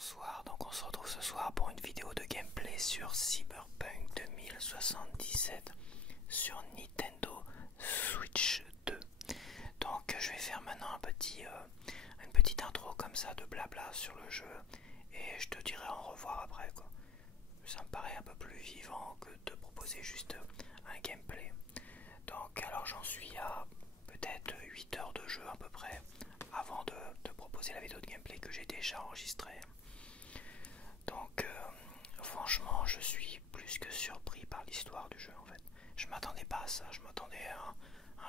Bonsoir, donc on se retrouve ce soir pour une vidéo de gameplay sur Cyberpunk 2077 sur Nintendo Switch 2. Donc je vais faire maintenant une petite intro comme ça de blabla sur le jeu et je te dirai au revoir après quoi. Ça me paraît un peu plus vivant que de proposer juste un gameplay. Donc alors j'en suis à peut-être 8 heures de jeu à peu près avant de proposer la vidéo de gameplay que j'ai déjà enregistrée. Donc franchement je suis plus que surpris par l'histoire du jeu en fait. Je m'attendais pas à ça, je m'attendais à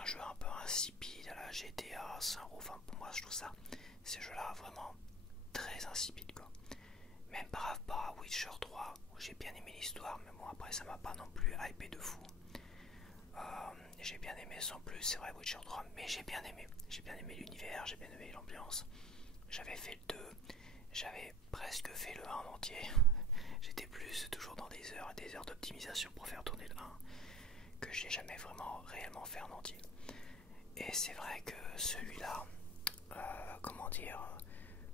un jeu un peu insipide à la GTA 5. Enfin pour moi je trouve ça, ces jeux là vraiment très insipides quoi. Même par rapport à Witcher 3 où j'ai bien aimé l'histoire, mais bon après ça m'a pas non plus hypé de fou. J'ai bien aimé sans plus, c'est vrai Witcher 3, mais j'ai bien aimé l'univers, j'ai bien aimé l'ambiance. J'avais fait le 2, j'avais presque fait le 1 en entier. J'étais plus toujours dans des heures et des heures d'optimisation pour faire tourner le 1 que j'ai jamais vraiment réellement fait en entier. Et c'est vrai que celui-là,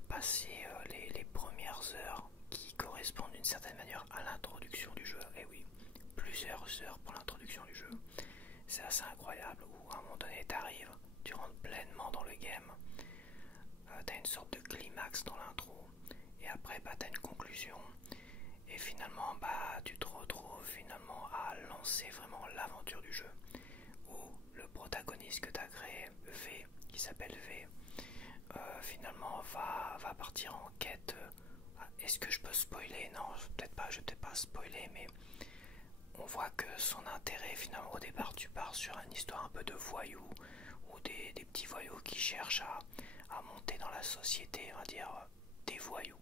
passer les premières heures qui correspondent d'une certaine manière à l'introduction du jeu, et oui, plusieurs heures pour l'introduction du jeu, c'est assez incroyable où à un moment donné t'arrives, tu rentres pleinement dans le game, t'as une sorte de climax dans l'intro et après t'as une conclusion et finalement tu te retrouves finalement à lancer vraiment l'aventure du jeu où le protagoniste que t'as créé, V, qui s'appelle V, finalement va partir en quête. Est-ce que je peux spoiler? Non, je vais peut-être pas spoiler, mais on voit que son intérêt finalement au départ, tu pars sur une histoire un peu de voyous ou des petits voyous qui cherchent à monter dans la société, on va dire des voyous,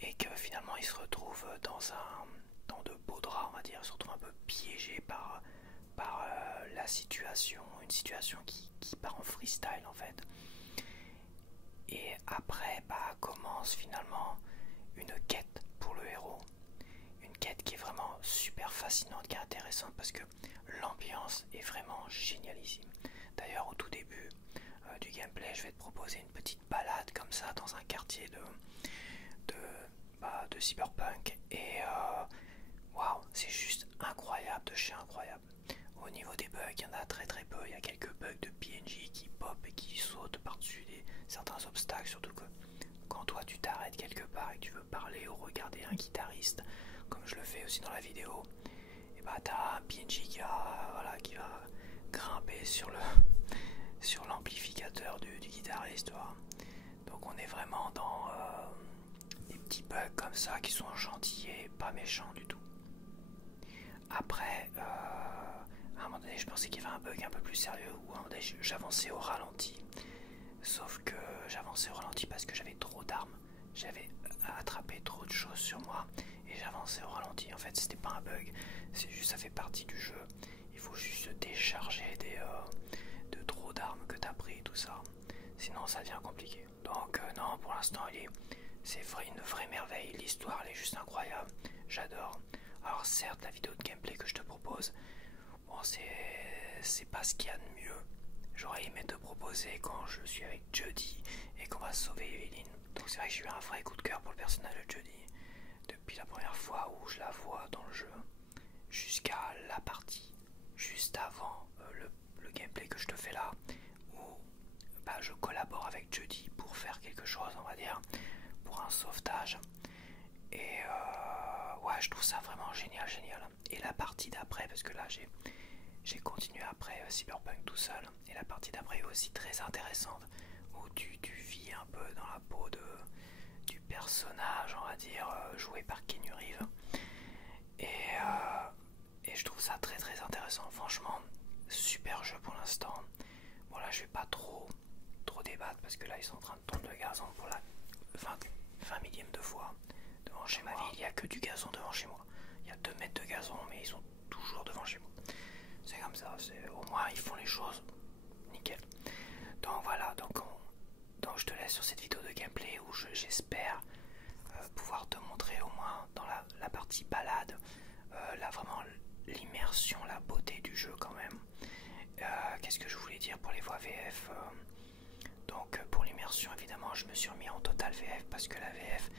et que finalement ils se retrouvent dans de beaux draps, on va dire, ils se retrouvent un peu piégés par la situation, une situation qui part en freestyle en fait. Et après commence finalement une quête pour le héros. Une quête qui est vraiment super fascinante, qui est intéressante parce que l'ambiance est vraiment génialissime. D'ailleurs au tout début du gameplay, je vais te proposer une petite balade comme ça dans un quartier de Cyberpunk et waouh, c'est juste incroyable de chez incroyable. Au niveau des bugs, il y en a très très peu, il y a quelques bugs de PNJ qui pop et qui sautent par-dessus certains obstacles, surtout que quand toi tu t'arrêtes quelque part et que tu veux parler ou regarder un guitariste, comme je le fais aussi dans la vidéo, et t'as un PNJ qui va grimper sur l'amplificateur du guitariste, tu vois. Donc on est vraiment dans des petits bugs comme ça qui sont gentils et pas méchants du tout. Après, à un moment donné je pensais qu'il y avait un bug un peu plus sérieux où à un moment donné j'avançais au ralenti. Sauf que j'avançais au ralenti parce que j'avais trop d'armes. J'avais attrapé trop de choses sur moi et j'avançais au ralenti. En fait, c'était pas un bug, c'est juste ça fait partie du jeu. Il faut juste décharger de trop d'armes que t'as pris et tout ça. Sinon, ça devient compliqué. Donc, non, pour l'instant, c'est une vraie merveille. L'histoire, elle est juste incroyable. J'adore. Alors, certes, la vidéo de gameplay que je te propose, bon, c'est pas ce qu'il y a de mieux. J'aurais aimé te proposer quand je suis avec Jodie et qu'on va sauver Evelyn. Donc c'est vrai que j'ai eu un vrai coup de cœur pour le personnage de Jodie depuis la première fois où je la vois dans le jeu jusqu'à la partie juste avant le gameplay que je te fais là où je collabore avec Jodie pour faire quelque chose, on va dire, pour un sauvetage. Et ouais, je trouve ça vraiment génial. Et la partie d'après, parce que là j'ai continué après Cyberpunk tout seul, et la partie d'après est aussi très intéressante où tu vis un peu dans la peau du personnage, on va dire, joué par Keanu Reeves, et je trouve ça très très intéressant. Franchement, super jeu pour l'instant. Bon là je vais pas trop débattre parce que là ils sont en train de tondre le gazon pour la 20 millième de fois devant chez moi. Il n'y a que du gazon devant chez moi, il y a 2 mètres de gazon mais ils sont toujours devant chez moi. C'est comme ça, au moins ils font les choses nickel. Donc voilà, donc je te laisse sur cette vidéo de gameplay où j'espère pouvoir te montrer au moins dans la partie balade vraiment l'immersion, la beauté du jeu quand même. Qu'est-ce que je voulais dire pour les voix VF? Donc pour l'immersion évidemment je me suis remis en total VF parce que la VF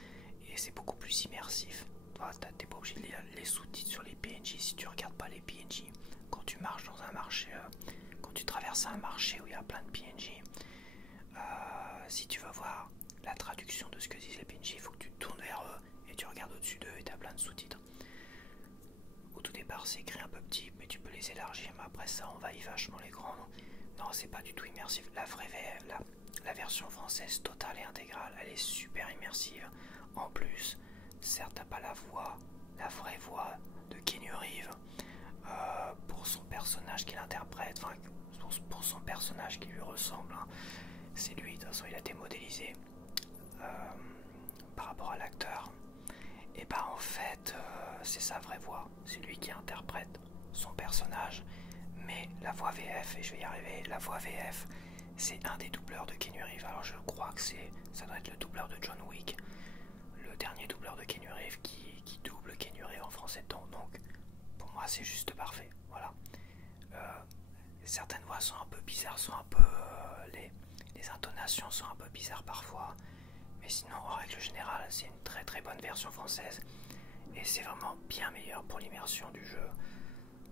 c'est beaucoup plus immersif. T'es pas obligé de lire les sous-titres sur les PNJ si tu regardes pas les PNJ. Quand tu marches dans un marché, quand tu traverses un marché où il y a plein de PNJ, si tu veux voir la traduction de ce que disent les PNJ, il faut que tu te tournes vers eux et tu regardes au-dessus d'eux et tu as plein de sous-titres. Au tout départ, c'est écrit un peu petit, mais tu peux les élargir, mais après ça, on envahit vachement les grands. Non, c'est pas du tout immersif. La version française totale et intégrale, elle est super immersive. En plus, certes, t'as pas la vraie voix de Keanu Reeves pour son personnage qu'il interprète, enfin, pour son personnage qui lui ressemble. Hein. C'est lui, de toute façon, il a été modélisé par rapport à l'acteur. Et bah en fait, c'est sa vraie voix, c'est lui qui interprète son personnage, mais la voix VF, et je vais y arriver, la voix VF, c'est un des doubleurs de Keanu Reeves. Alors je crois que ça doit être le doubleur de John Wick, le dernier doubleur de Keanu Reeves qui double Keanu Reeves en français dedans. Donc pour moi c'est juste parfait, voilà. Certaines voix sont un peu bizarres, les intonations sont un peu bizarres parfois, mais sinon en règle générale c'est une très très bonne version française et c'est vraiment bien meilleur pour l'immersion du jeu.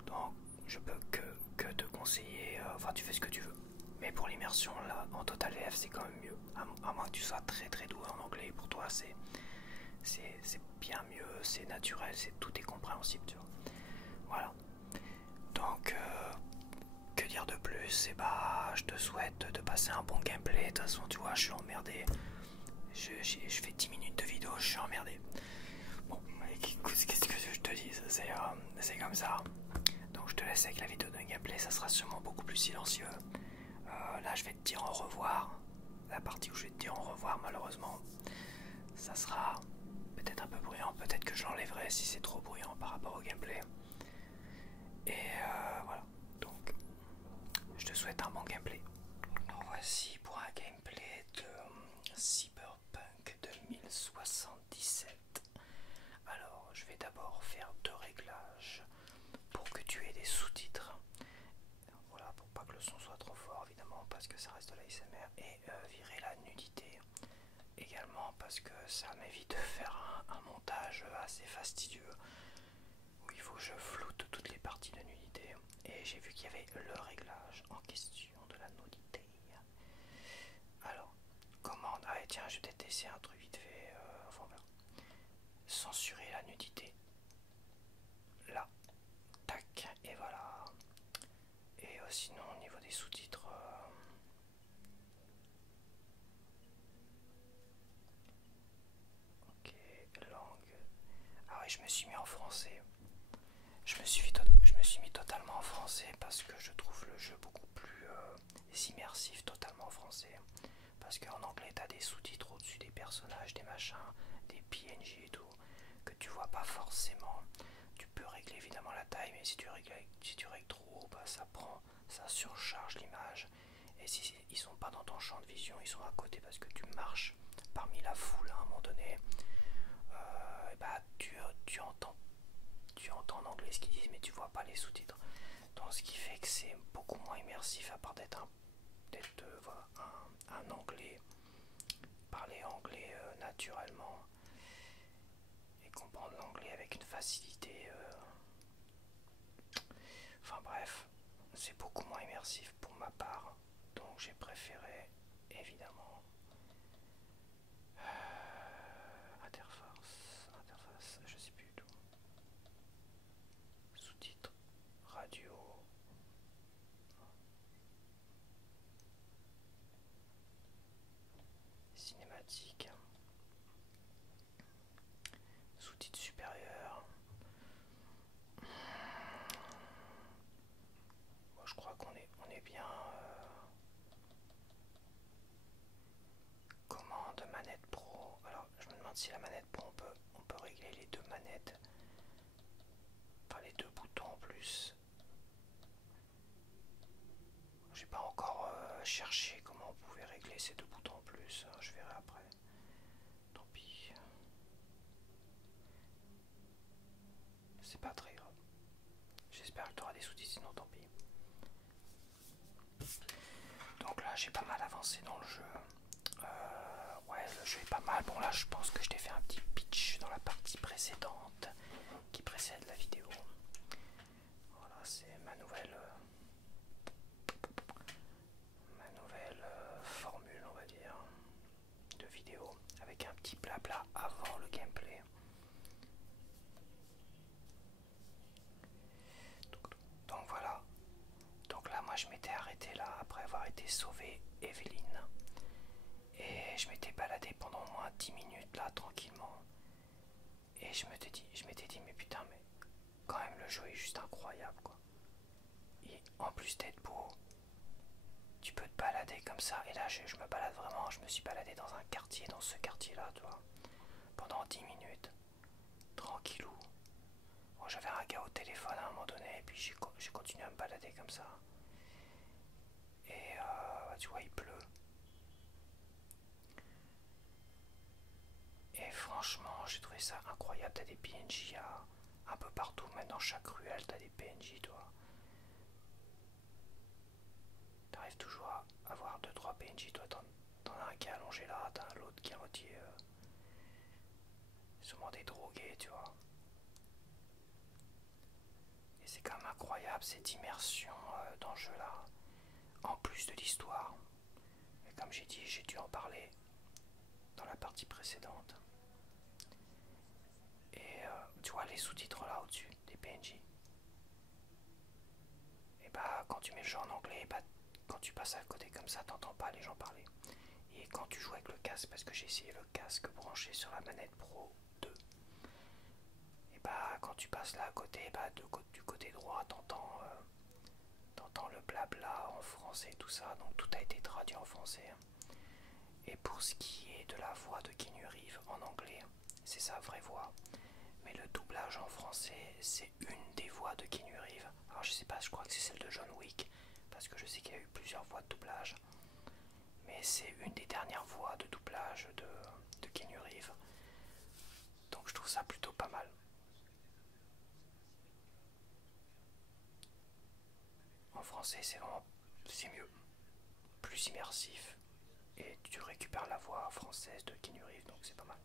Donc je peux que te conseiller, enfin tu fais ce que tu veux, mais pour l'immersion là en Total VF c'est quand même mieux, à moins que tu sois très très doué en anglais. Pour toi c'est bien mieux, c'est naturel, tout est compréhensible, tu vois. Voilà, donc que dire de plus? Et bah je te souhaite de passer un bon gameplay. De toute façon tu vois je suis emmerdé, je fais 10 minutes de vidéo, je suis emmerdé. Bon, écoute, qu'est-ce que je te dis, c'est comme ça. Donc je te laisse avec la vidéo de gameplay, ça sera sûrement beaucoup plus silencieux. Là je vais te dire au revoir. La partie où je vais te dire au revoir, malheureusement, ça sera peut-être un peu bruyant, peut-être que je l'enlèverai si c'est trop bruyant par rapport au gameplay. Et voilà, donc je te souhaite un bon gameplay. Donc voici pour un gameplay de Cyberpunk 2077. Alors je vais d'abord faire 2 réglages pour que tu aies des sous-titres. Voilà, pour pas que le son soit trop fort évidemment, parce que ça reste de l'ASMR, et virer la nudité également parce que ça m'évite de faire un montage assez fastidieux où il faut que je floute toutes les parties de nudité. Et j'ai vu qu'il y avait le réglage en question de la nudité. Alors, commande. Ah et tiens, je vais peut-être essayer un truc vite fait. Enfin, voilà. Censurer la nudité. Là. Tac. Et voilà. Et sinon, au niveau des sous-titres... Ok, langue. Ah oui, je me suis mis en français. Je me suis mis totalement en français parce que je trouve le jeu beaucoup plus immersif totalement en français. Parce qu'en anglais, t'as des sous-titres au-dessus des personnages, des machins, des PNJ et tout, que tu vois pas forcément. Tu peux régler évidemment la taille, mais si tu règles trop, bah, ça surcharge l'image. Et si ils sont pas dans ton champ de vision, ils sont à côté parce que tu marches parmi la foule à un moment donné, et bah tu entends en anglais ce qu'ils disent, mais tu vois pas les sous-titres. Donc ce qui fait que c'est beaucoup moins immersif, à part d'être voilà, un anglais, parler anglais naturellement et comprendre l'anglais avec une facilité. Enfin bref, c'est beaucoup moins immersif pour ma part, donc j'ai préféré évidemment interface, je sais plus du tout. Sous-titres, radio, cinématique, sous-titres supérieurs. Moi je crois qu'on est bien. Commande manette pro. Alors je me demande si la manette pro on peut régler les deux manettes. Enfin les deux boutons en plus. J'ai pas encore cherché comment on pouvait régler ces deux boutons en plus. Je verrai après. Tant pis. C'est pas très grave. J'espère que tu auras des sous-titres, sinon tant pis. Donc là j'ai pas mal avancé dans le jeu. Ouais, le jeu est pas mal. Bon là je pense que je t'ai fait un petit pitch la partie précédente qui précède la vidéo. Voilà, c'est ma nouvelle formule, on va dire, de vidéo avec un petit blabla avant le gameplay. Donc voilà. Donc là, moi je m'étais arrêté là après avoir été sauvé Evelyne. Et je m'étais baladé pendant au moins 10 minutes là tranquillement. Et je m'étais dit mais putain, mais quand même le jeu est juste incroyable quoi. Et en plus d'être beau, tu peux te balader comme ça. Et là je me balade vraiment, je me suis baladé dans un quartier, dans ce quartier là, tu vois, pendant 10 minutes. Tranquillou. Bon, j'avais un gars au téléphone à un moment donné, et puis j'ai continué à me balader comme ça. Et tu vois, il pleut. Et franchement, j'ai trouvé ça incroyable. T'as des PNJ un peu partout, même dans chaque ruelle, t'as des PNJ, toi. T'arrives toujours à avoir 2-3 PNJ, toi. T'en as un qui est allongé là, t'as l'autre qui est moitié sûrement des drogués, tu vois. Et c'est quand même incroyable cette immersion dans le jeu là. En plus de l'histoire. Et comme j'ai dit, j'ai dû en parler dans la partie précédente. Et tu vois les sous-titres là au-dessus des PNJ. Et bah quand tu mets le jeu en anglais, bah, quand tu passes à côté comme ça, t'entends pas les gens parler. Et quand tu joues avec le casque, parce que j'ai essayé le casque branché sur la manette Pro 2, et bah quand tu passes là à côté, bah du côté droit, t'entends le blabla en français, tout ça. Donc tout a été traduit en français. Et pour ce qui est de la voix de Keanu Reeves en anglais, c'est sa vraie voix. Mais le doublage en français, c'est une des voix de Keanu Reeves. Alors je sais pas, je crois que c'est celle de John Wick, parce que je sais qu'il y a eu plusieurs voix de doublage. Mais c'est une des dernières voix de doublage de Keanu Reeves. Donc je trouve ça plutôt pas mal. En français, c'est mieux, plus immersif. Et tu récupères la voix française de Keanu Reeves, donc c'est pas mal.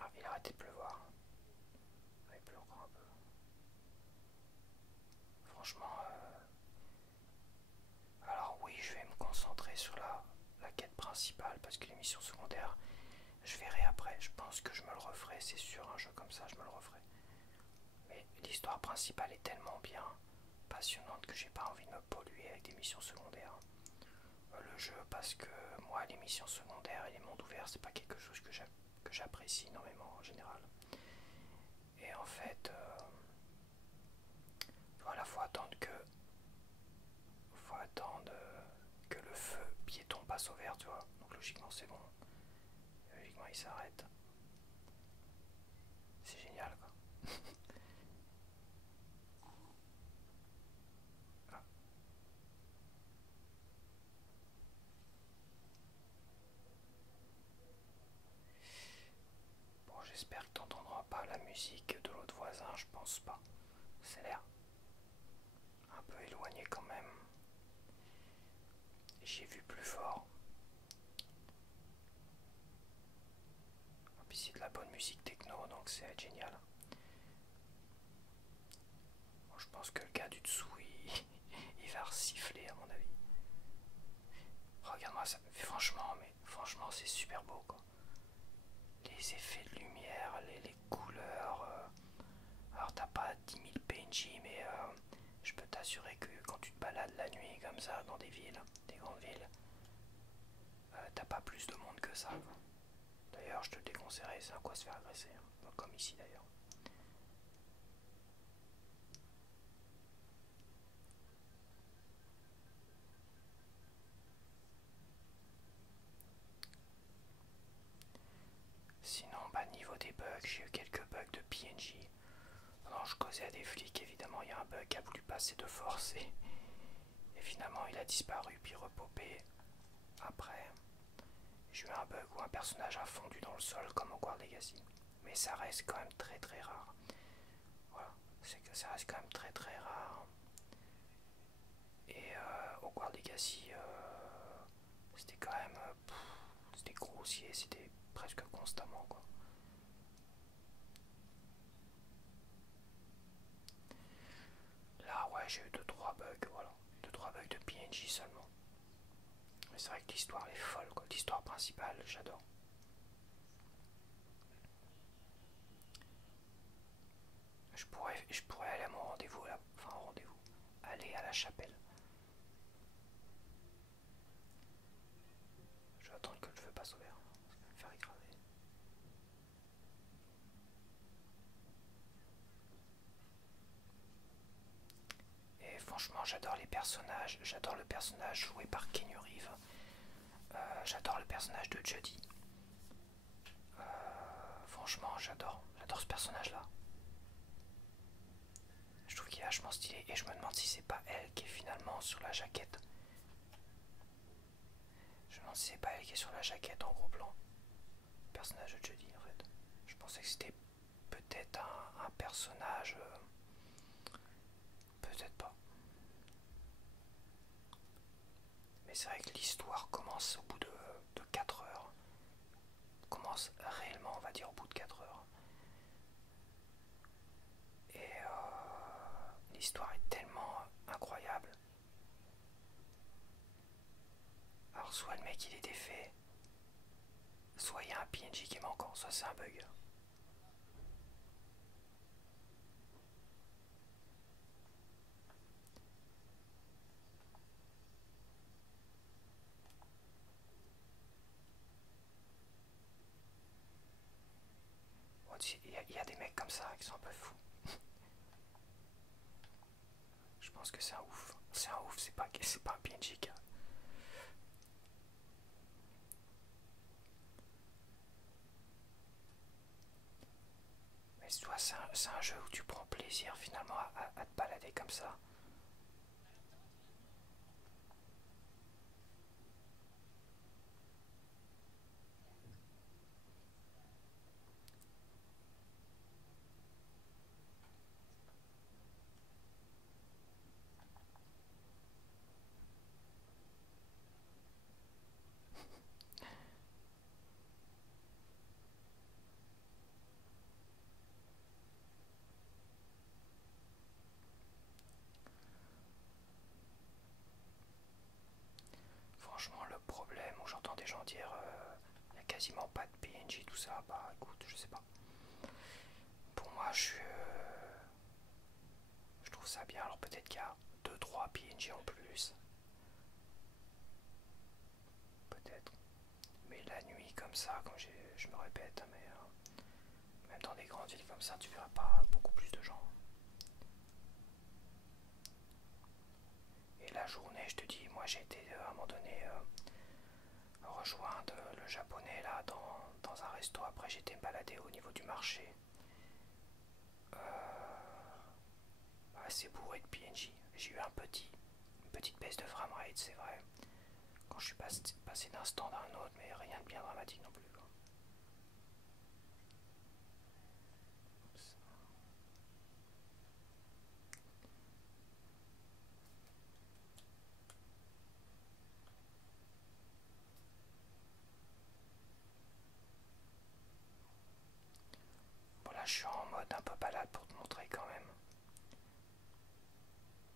Ah, il a arrêté de pleuvoir. Il pleut encore un peu. Franchement, alors oui, je vais me concentrer sur la quête principale parce que les missions secondaires, je verrai après. Je pense que je me le referai, c'est sûr, un jeu comme ça, je me le referai. Mais l'histoire principale est tellement bien passionnante que j'ai pas envie de me polluer avec des missions secondaires. Le jeu, parce que moi, les missions secondaires et les mondes ouverts, c'est pas quelque chose que j'apprécie énormément en général. Et en fait, voilà, faut attendre que le feu piéton passe au vert, tu vois. Donc logiquement, c'est bon. Logiquement, il s'arrête. C'est génial, quoi. Ah. Bon, j'espère que t'entendras pas la musique de l'autre voisin, je pense pas. C'est l'air un peu éloigné quand même. J'ai vu plus fort. Et puis c'est de la bonne musique techno, donc c'est génial. Bon, je pense que le gars du dessous, il va siffler à mon avis. Regarde-moi ça, franchement c'est super beau quoi. Les effets de lumière, les couleurs. Alors t'as pas 10 000 PNJ, mais je peux t'assurer que quand tu te balades la nuit comme ça dans des villes, des grandes villes, t'as pas plus de monde que ça. D'ailleurs, je te le déconseillerais, c'est à quoi se faire agresser, hein. Comme ici d'ailleurs. bugs, j'ai eu quelques bugs de PNJ. Pendant je causais à des flics, évidemment, il y a un bug qui a voulu passer de force et finalement il a disparu puis repopé après. J'ai eu un bug où un personnage a fondu dans le sol comme au Hogwarts Legacy. Mais ça reste quand même très très rare. Voilà, c'est que ça reste quand même très très rare. Et au Hogwarts Legacy, c'était quand même... c'était grossier, c'était presque constamment quoi. Là ouais j'ai eu 2-3 bugs, voilà. 2-3 bugs de PNJ seulement. Mais c'est vrai que l'histoire est folle quoi. L'histoire principale, j'adore. Je pourrais aller à mon rendez-vous là. Enfin au rendez-vous. Aller à la chapelle. Je vais attendre que le feu passe au vert. Parce que je vais me faire écraser. Et franchement j'adore les personnages. J'adore le personnage joué par Keanu Reeves. J'adore le personnage de Jodie. Franchement j'adore ce personnage là. Je trouve qu'il est vachement stylé et je me demande si c'est pas elle qui est finalement sur la jaquette. Je me demande si c'est pas elle qui est sur la jaquette en gros plan. Le personnage de Jodie en fait. Je pensais que c'était peut-être un personnage. Peut-être pas. Mais c'est vrai que l'histoire commence au bout de 4 heures. Commence réellement on va dire au bout de 4 heures. Et l'histoire est tellement incroyable. Alors soit le mec il est défait, soit il y a un PNJ qui est manquant, soit c'est un bug. Bon, il y a des mecs comme ça qui sont un peu fous. Je pense que c'est un ouf. C'est un ouf, c'est pas un PNJ. Mais toi, c'est un jeu où tu prends plaisir finalement à te balader comme ça. Franchement, le problème où j'entends des gens dire il n'y a quasiment pas de PNJ, tout ça, bah écoute, je sais pas. Pour moi, je trouve ça bien. Alors peut-être qu'il y a 2-3 PNJ en plus. Peut-être. Mais la nuit comme ça, comme je me répète, mais même dans des grandes villes comme ça, tu verras pas beaucoup plus de gens. Et la journée, je te dis, moi j'ai été à un moment donné rejoindre le japonais là dans un resto. Après j'ai été me balader au niveau du marché. Assez bourré de PNJ. J'ai eu une petite baisse de framerate, c'est vrai. Quand je suis passé d'un stand à un autre, mais rien de bien dramatique non plus. Bon là je suis en mode un peu balade pour te montrer quand même.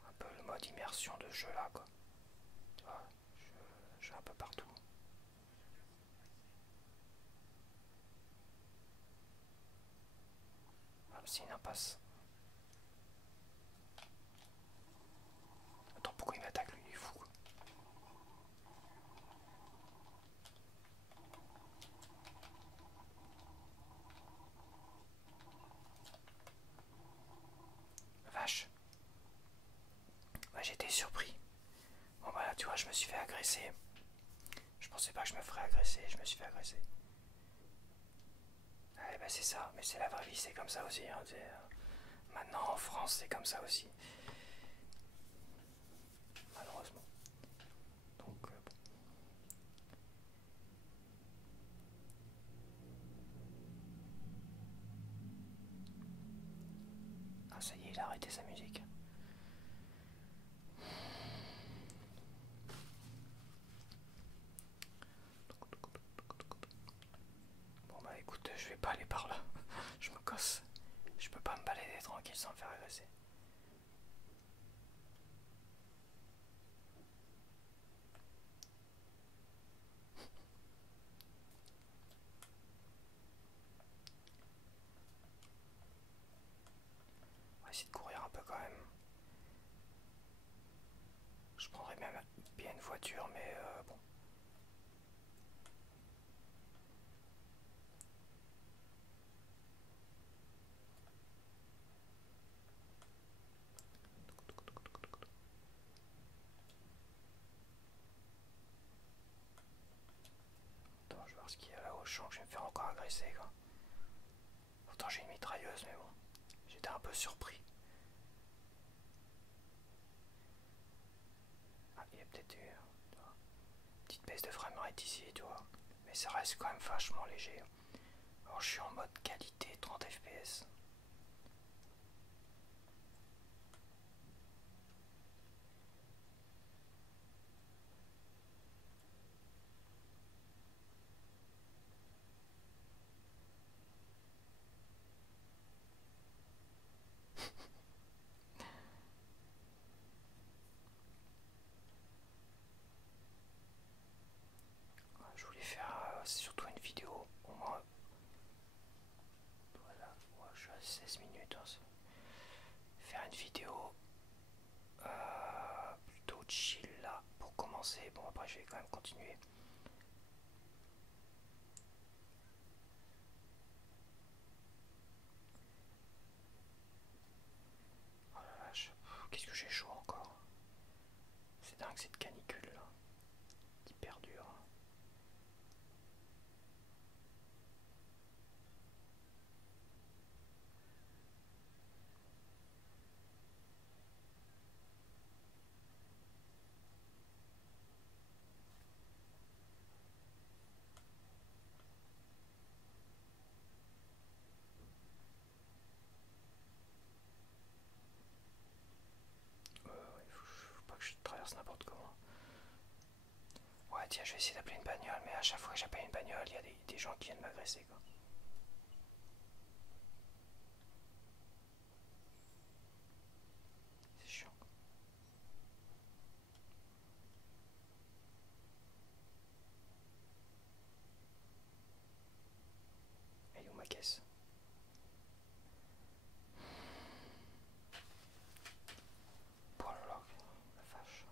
Un peu le mode immersion de jeu là quoi. Tu vois, je vais un peu partout. Ah, c'est une impasse. Attends, pourquoi il m'attaque lui, il est fou quoi. Vache. Ouais, j'étais surpris. Bon voilà, tu vois, je me suis fait agresser. Je pensais pas que je me ferais agresser, je me suis fait agresser. Ouais, bah c'est ça, mais c'est la vraie vie, c'est comme ça aussi. Hein, maintenant en France, c'est comme ça aussi. Malheureusement. Donc, bon. Ah, ça y est, il a arrêté sa musique. Bon, bah écoute, je vais pas aller par là. Je me casse. Je peux pas me balader tranquille sans me faire agresser. On va essayer de courir un peu quand même. Je prendrais même bien une voiture, mais bon. Attends, je vais voir ce qu'il y a là-haut. Je sens que je vais me faire encore agresser, quoi. Pourtant, j'ai une mitrailleuse, mais bon. J'étais un peu surpris. Ah, il y a peut-être eu une petite baisse de framerate ici, tu vois. Mais ça reste quand même vachement léger. Alors, je suis en mode qualité 30 fps. Je voulais faire surtout une vidéo, au moins. Voilà, ouais, je suis à 16 minutes. Hein, faire une vidéo plutôt chill là pour commencer. Bon, après, je vais quand même continuer. Oh la vache, qu'est-ce que j'ai chaud encore. C'est dingue cette canicule là, hyper dure. Faut pas que je traverse n'importe comment. Ouais, tiens, je vais essayer d'appeler une bagnole, mais à chaque fois que j'appelle une bagnole, il y a des gens qui viennent m'agresser, quoi. C'est chiant. Elle est où ma caisse? Oh là là, la vache.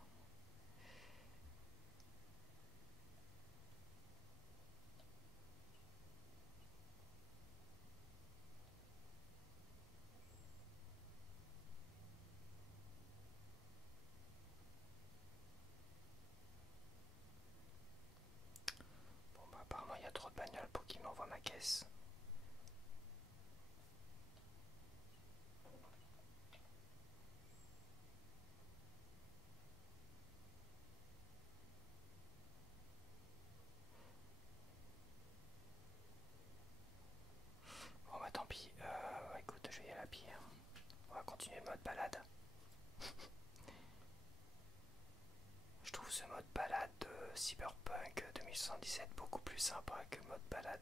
Bon, bah, apparemment, il y a trop de bagnoles pour qu'il m'envoie ma caisse. Bon, bah, tant pis. Écoute, je vais y aller à pied. Hein. On va continuer le mode balade. Je trouve ce mode balade de Cyberpunk 2077 beaucoup plus sympa que le mode balade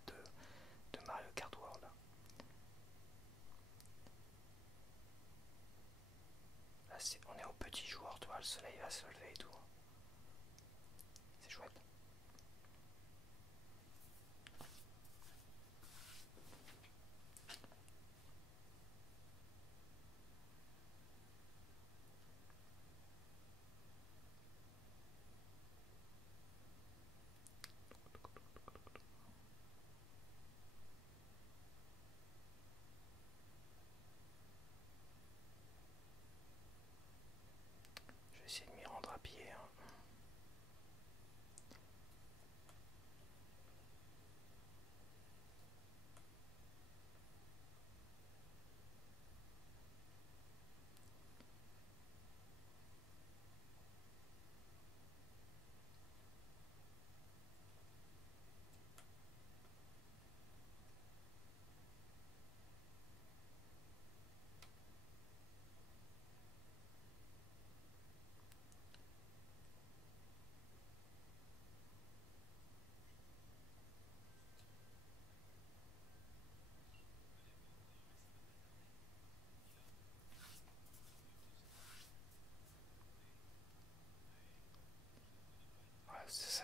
de Mario Kart World. Là, on est au petit jour, toi, le soleil va se lever et tout. C'est chouette. Je vais essayer de m'y rendre à pied. Hein.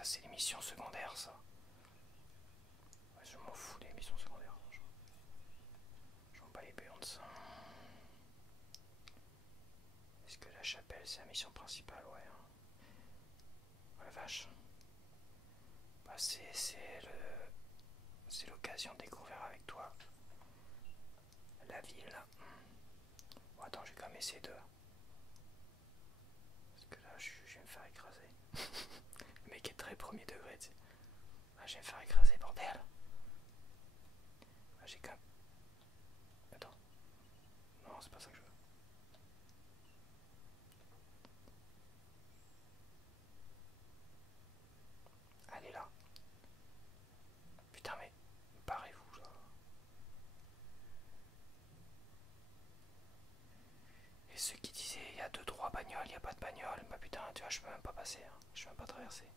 ça c'est les missions secondaires ça. Ouais, je m'en fous des missions secondaires. J'en bats les burns. Est-ce que la chapelle c'est la mission principale? Ouais. Hein. Oh la vache. Bah c'est l'occasion de découvrir avec toi la ville. Bon, attends, je vais quand même essayer de... Parce que là je vais me faire écraser. Le mec est très premier degré, tu sais. Ah, je vais me faire écraser, bordel. Ah, j'ai quand même... Attends. Non, c'est pas ça que je veux. Allez là. Putain mais, barrez-vous là. Et ceux qui disaient il y a 2-3 bagnoles, il n'y a pas de bagnole, bah putain tu vois je peux même pas passer, hein. Je peux même pas traverser.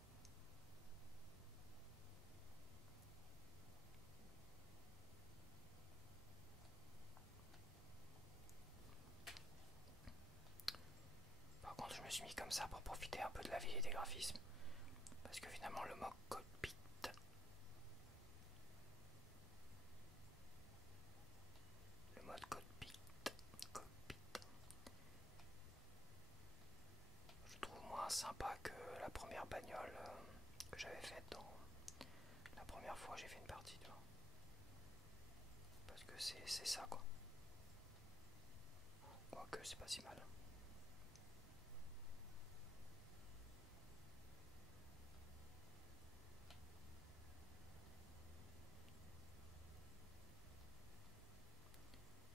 Par contre je me suis mis comme ça pour profiter un peu de la vie et des graphismes. Parce que finalement le mode cockpit, je trouve moins sympa que la première bagnole que j'avais faite dans la première fois j'ai fait une partie, tu vois. Parce que c'est ça quoi. Quoique c'est pas si mal.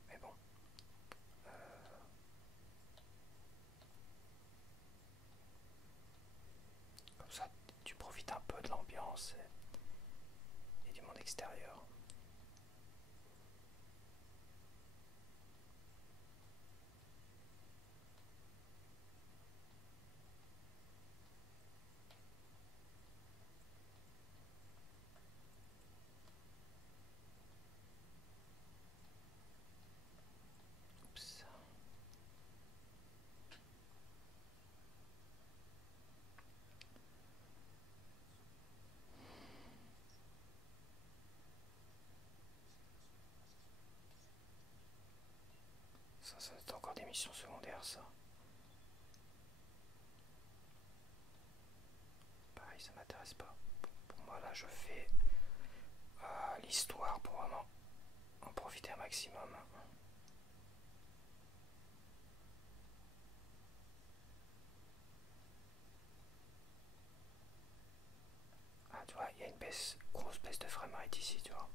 Mais bon. Comme ça tu profites un peu de l'ambiance et du monde extérieur. Oups. Ça c'est encore des missions secondaires ça. Pareil ça m'intéresse pas. Pour moi là je fais l'histoire pour vraiment en profiter un maximum. Ah tu vois, il y a une grosse baisse de framerate ici, tu vois.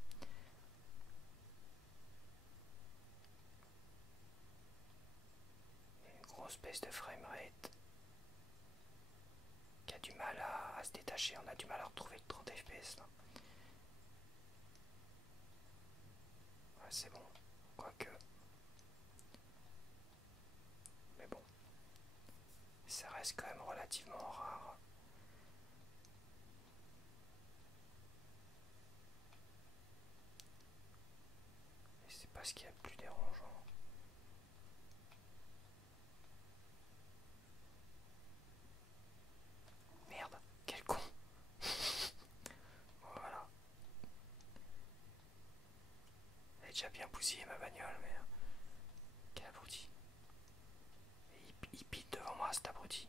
Il y a une grosse baisse de framerate qui a du mal à se détacher, on a du mal à retrouver le 30 fps là. Ouais c'est bon, quoique. Mais bon, ça reste quand même relativement rare. Et c'est pas ce qu'il y a de plus dérangeant. Merde, quel con. Voilà. Elle est déjà bien bousillée ma bagnole, mais quel abruti. Et il pile devant moi cet abruti.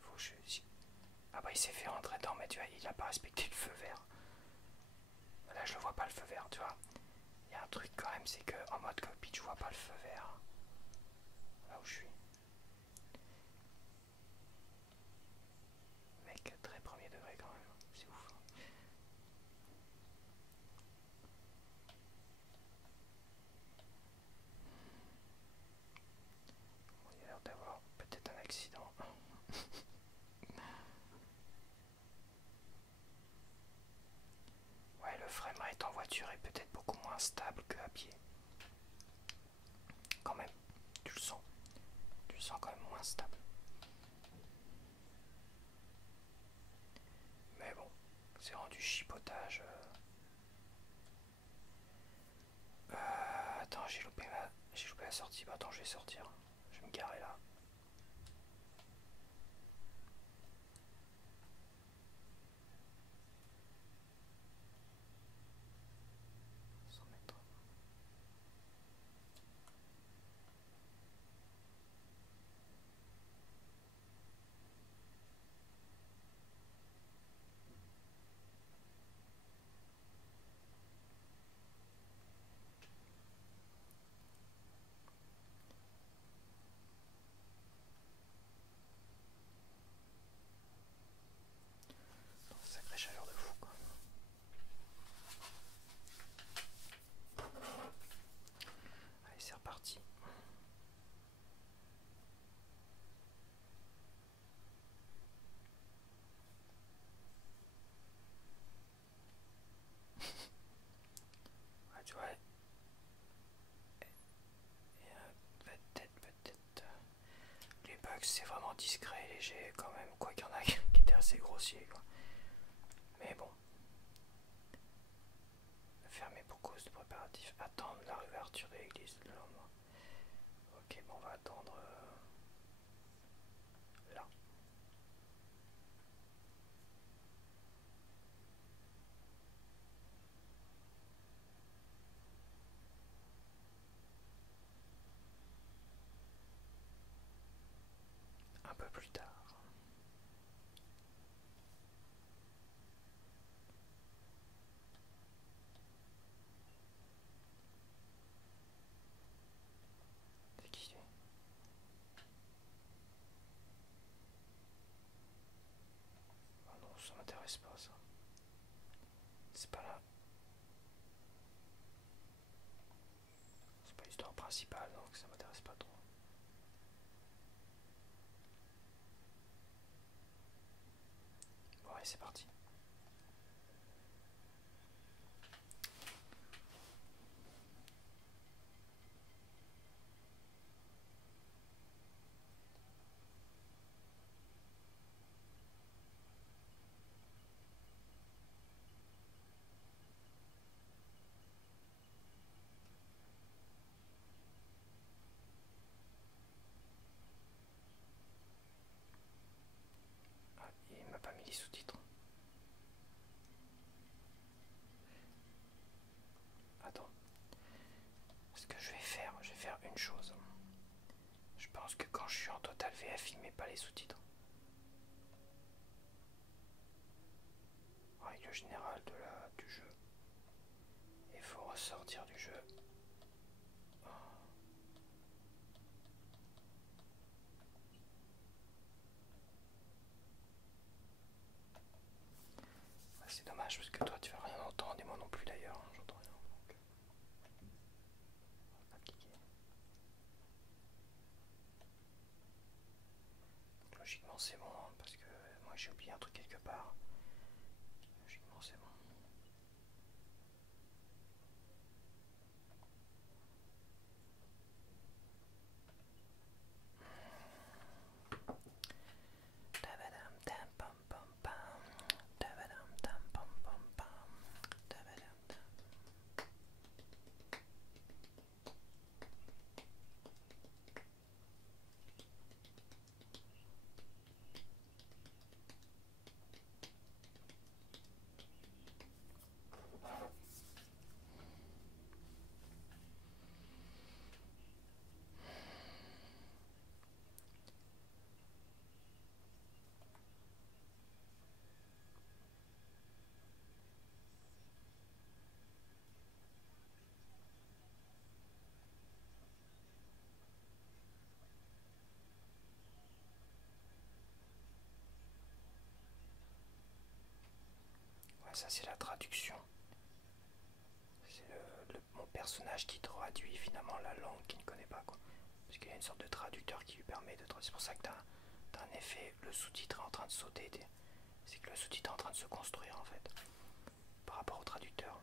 Faut que je... Ah bah il s'est fait rentrer dedans, mais tu vois, il a pas respecté le feu vert. Là je le vois pas le feu vert, tu vois. Il y a un truc quand même, c'est que en mode cockpit je vois pas le feu vert. Là où je suis. Mec, très premier degré quand même, c'est ouf. Bon, il y a l'air d'avoir peut-être un accident. Ouais, le framerate en voiture est peut-être beaucoup moins stable qu'à pied. Quand même, tu le sens. Tu le sens quand même moins stable. du chipotage. Attends, j'ai loupé la sortie. Bah attends, je vais sortir. Je vais me garer là. 100 mètres. Sacrée chaleur de fou quoi. Allez, c'est reparti. Ouais, tu vois. Peut-être. Les bugs, c'est vraiment discret et léger quand même. Quoi qu'il y en a qui étaient assez grossiers quoi. Mais bon. Fermé pour cause de préparatifs. Attendre la réouverture de l'église le lendemain. Ok, bon, on va attendre là. Un peu plus tard. C'est qui lui? Oh non, ça m'intéresse pas ça. C'est pas là. C'est pas l'histoire principale donc ça m'intéresse pas trop. Bon allez c'est parti. Ah, il m'a pas mis les sous-titres. Attends. Ce que je vais faire une chose. Je pense que quand je suis en total VF, il met pas les sous-titres. Règle générale du jeu. Il faut ressortir du jeu. C'est dommage parce que toi tu vas rien entendre et moi non plus d'ailleurs, j'entends rien donc. Pas cliquer. Logiquement c'est bon hein, parce que moi j'ai oublié un truc quelque part. Logiquement c'est bon. Ouais, ça c'est la traduction. C'est mon personnage qui traduit finalement la langue qu'il ne connaît pas quoi. Parce qu'il y a une sorte de traducteur qui lui permet de traduire. C'est pour ça que t'as un effet, le sous-titre est en train de sauter. C'est que le sous-titre est en train de se construire en fait. Par rapport au traducteur.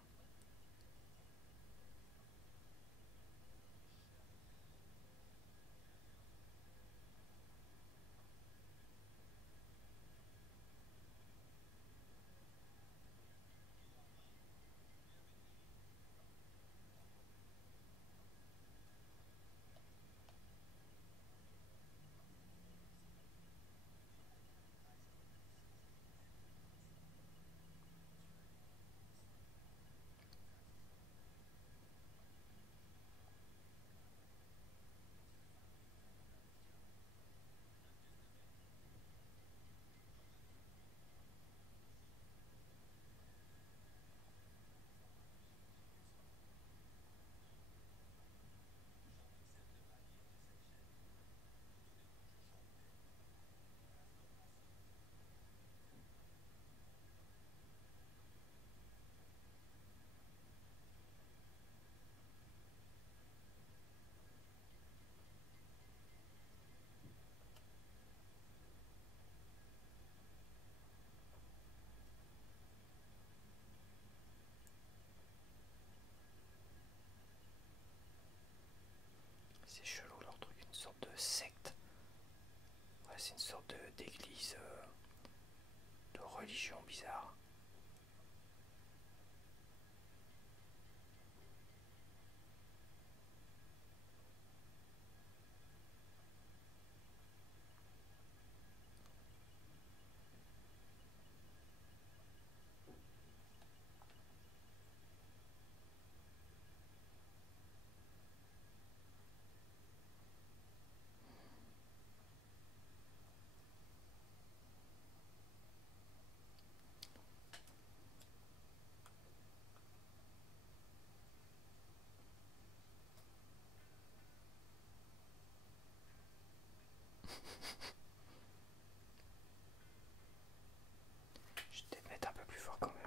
région bizarre. Je vais peut-être mettre un peu plus fort quand même.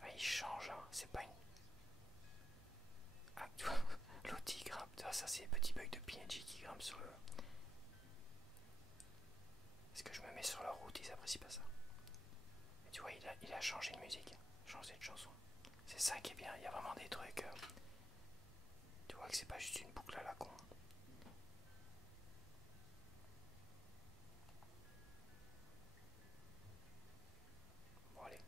Ah, il change, hein. C'est pas une. Ah, tu vois, l'autre il grimpe. Ah, ça, c'est les petits bugs de PNG qui grimpent sur le. Est-ce que je me mets sur la route, ils apprécient pas ça. Et tu vois, il a changé de musique, changé de chanson. C'est ça qui est bien, il y a vraiment des trucs. Tu vois que c'est pas juste une boucle à la con. Bon, allez.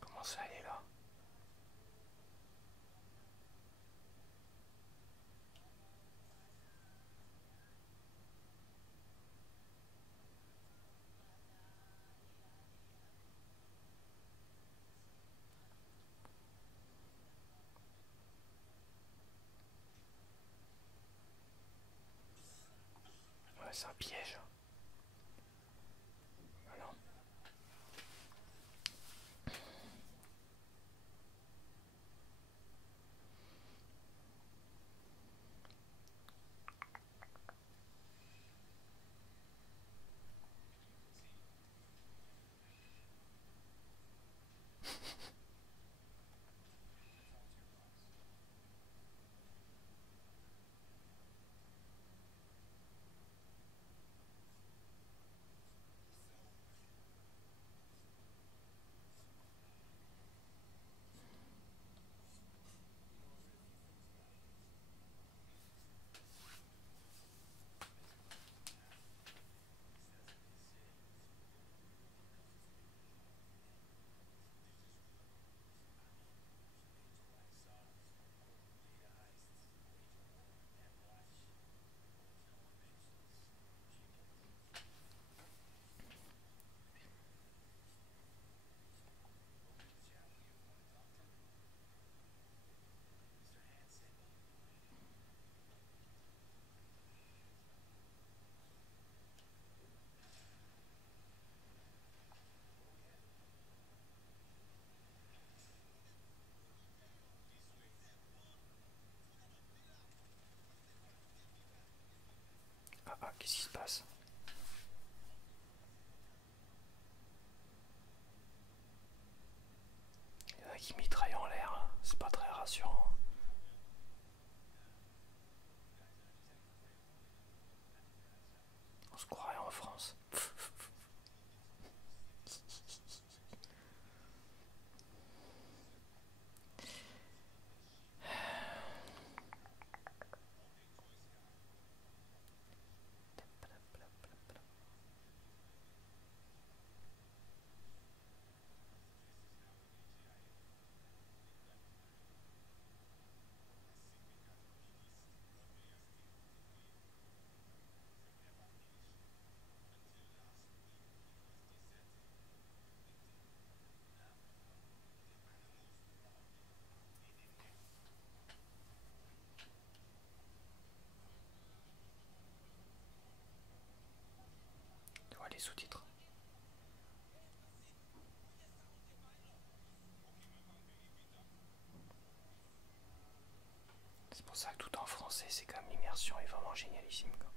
Comment ça, elle est là? Ouais, c'est un piège. Ah non. Qu'est-ce qui se passe? Il y en a qui mitraillent en l'air, hein. C'est pas très rassurant. On se croirait en France. Tu vois les sous-titres. C'est pour ça que tout en français, c'est comme l'immersion est vraiment génialissime, quoi.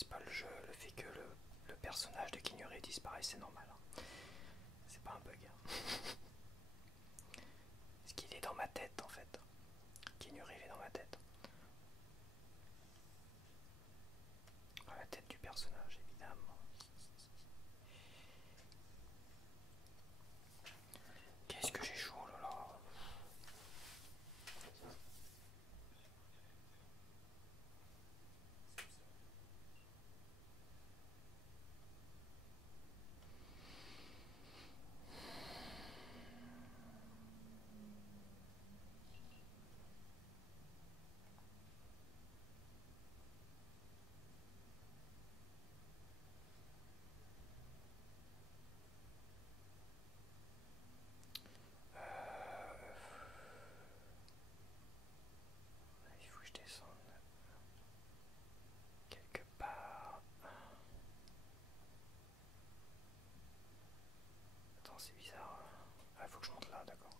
connaissent pas le jeu, le fait que le personnage de Keanu disparaisse, c'est normal. Hein. C'est pas un bug. Hein. Parce qu'il est dans ma tête en fait. Keanu est dans ma tête. Dans la tête du personnage, évidemment. Qu'est-ce que j'ai chaud là là. Il faut que je descende quelque part. Attends, c'est bizarre. Ah, il faut que je monte là, d'accord.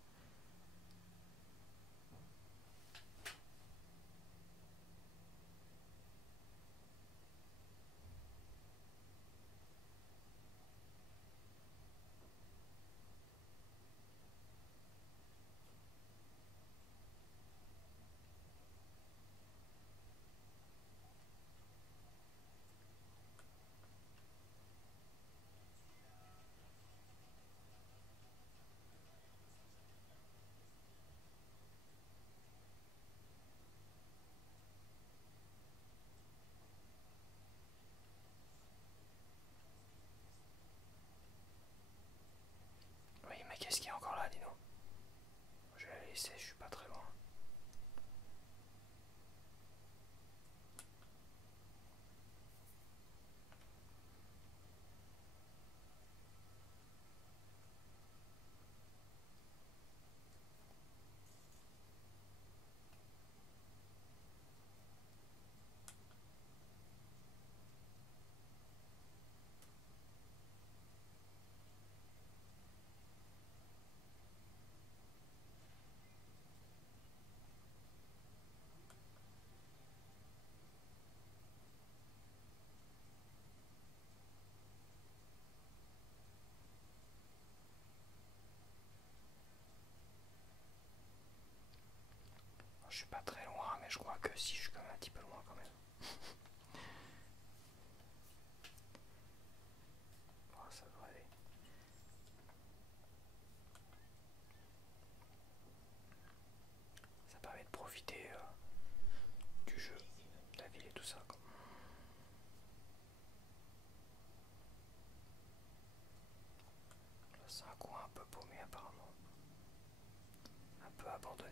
Oui, mais qu'est-ce qu'il y a encore là, dis-nous? Je vais la laisser, je suis pas très loin. Je suis pas très loin, mais je crois que si je suis quand même un petit peu loin quand même. Bon, ça devrait aller. Ça permet de profiter du jeu, de la ville et tout ça. Quoi. Là, c'est un coin un peu paumé apparemment. Un peu abandonné.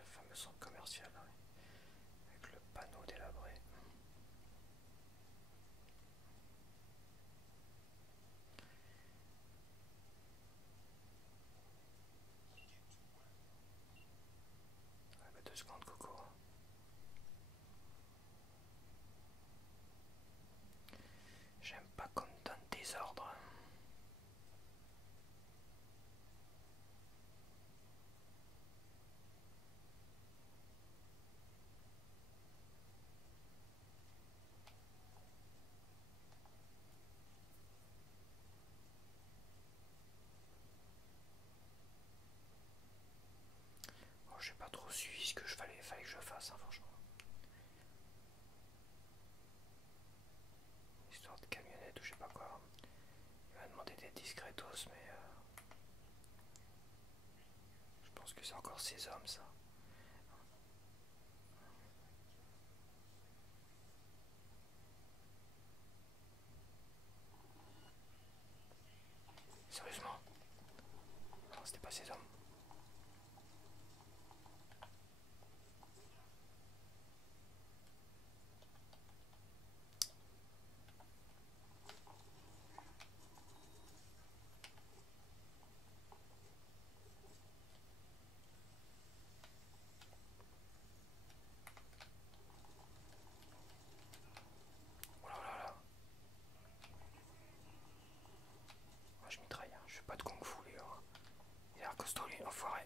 Le fameux centre commercial, hein, avec le panneau délabré. Ouais, bah 2 secondes, Coco. J'aime pas qu'on me donne des ordres. Bon, j'ai pas trop suivi ce que fallait que je fasse, hein, franchement. Histoire de camionnette ou je sais pas quoi. Il m'a demandé d'être discretos, mais je pense que c'est encore ces hommes, ça. Sérieusement? Non, c'était pas ces hommes. Oh là là là. Moi je mitraille, hein. Je fais pas de kung fu, les gars. Il a l'air costaud, lui, enfoiré.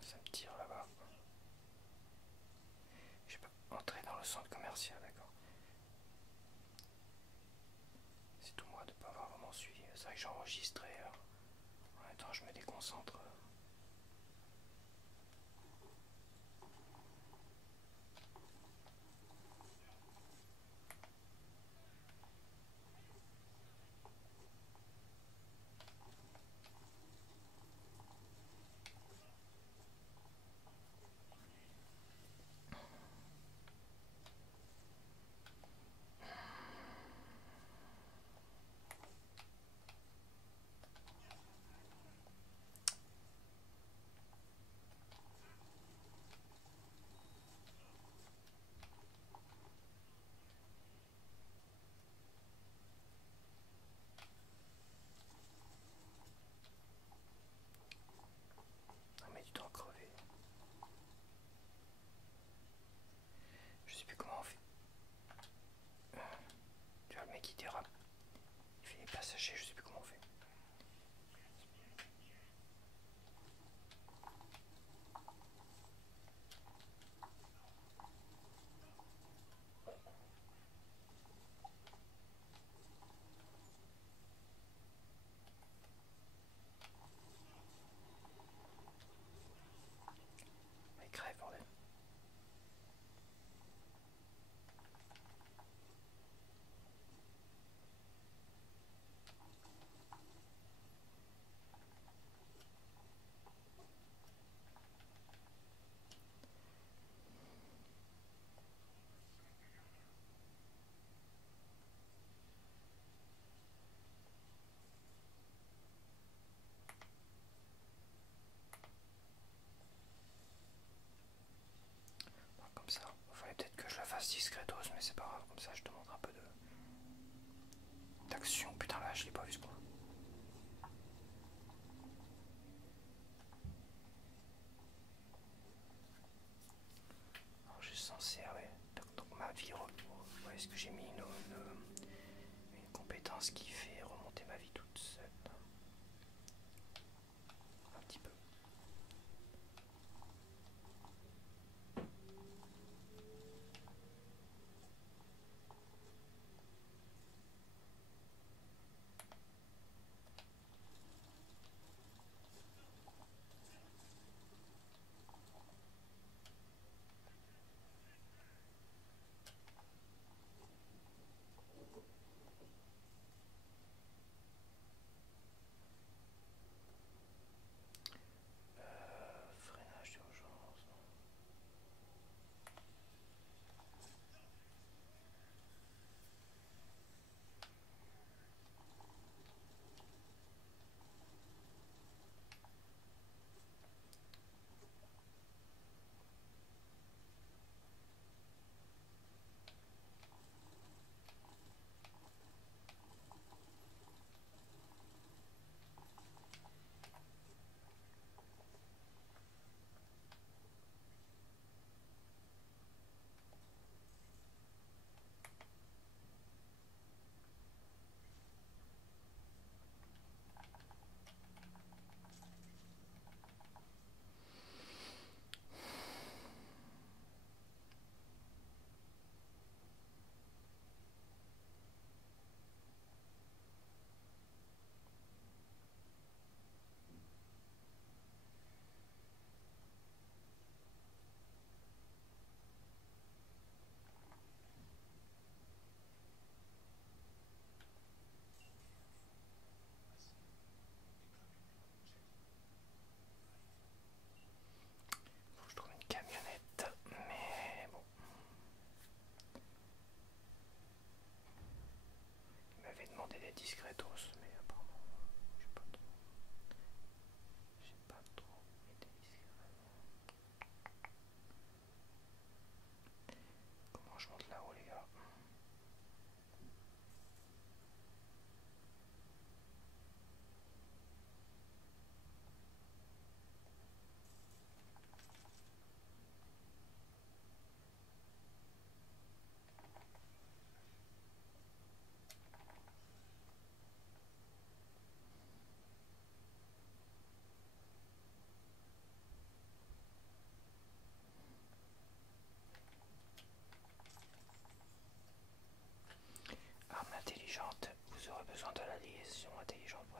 Ça me tire là-bas. Je sais pas, entrer dans le centre commercial, d'accord. C'est tout moi de pas avoir vraiment suivi. C'est vrai que j'ai enregistré. En même temps, je me déconcentre. On met du temps à crever. Je sais plus comment on fait. Tu vois, le mec il dérape. Il fait les passagers, je sais plus comment on fait. Il crève, bordel. Bon, comme ça, il fallait peut-être que je la fasse discretos, mais c'est pas grave, comme ça je te montre un peu de d'action. Putain là, je l'ai pas vu ce point. Alors je suis censé, ah ouais, donc ma vie, ouais, est-ce que j'ai mis une compétence qui fait remonter ma vie toute seule? Un petit peu.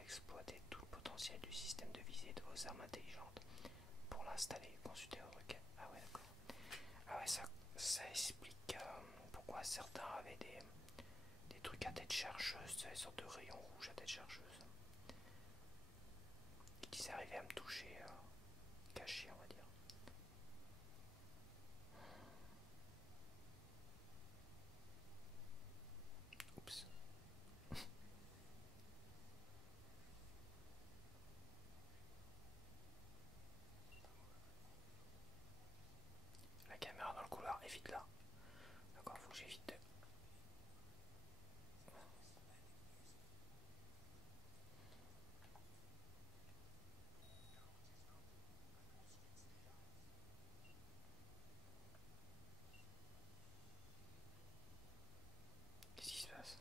exploiter tout le potentiel du système de visée de vos armes intelligentes. Pour l'installer, consultez vos requêtes. Ah ouais, d'accord. Ah ouais, ça explique pourquoi certains avaient des trucs à tête chercheuse, des sortes de rayons rouges à tête chercheuse. Qui arrivaient à me toucher, caché, on va dire. Oups. La caméra dans le couloir, évite là. D'accord, faut que j'évite. Qu'est-ce qui se passe?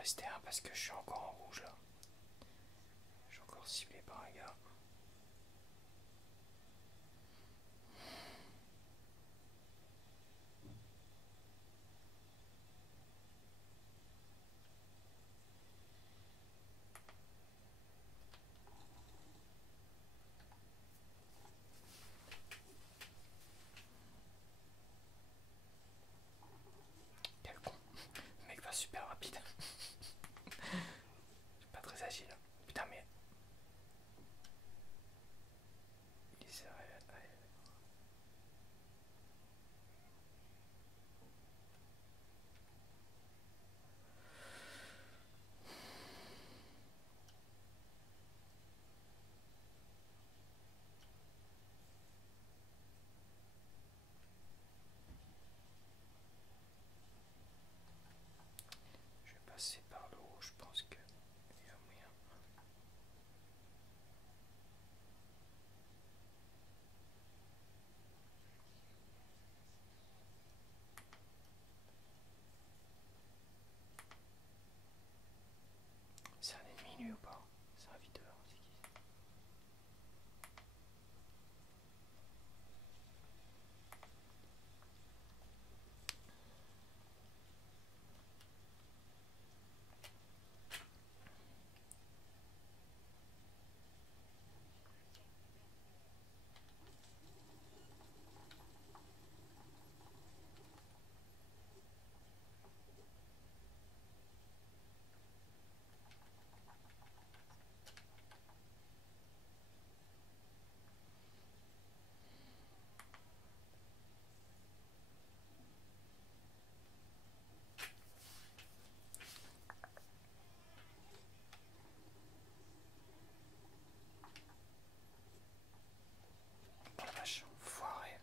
rester un parce que je suis encore en rouge là. Je suis encore ciblé par un gars. Quel con. Le mec va super rapide. Je suis pas très agile. Putain mais... Il est sérieux. Allez. Je vais passer par le haut, je pense que il y a moyen. C'est un ennemi lui ou pas? C'est un videur, c'est qui? Oh la vache, foiré.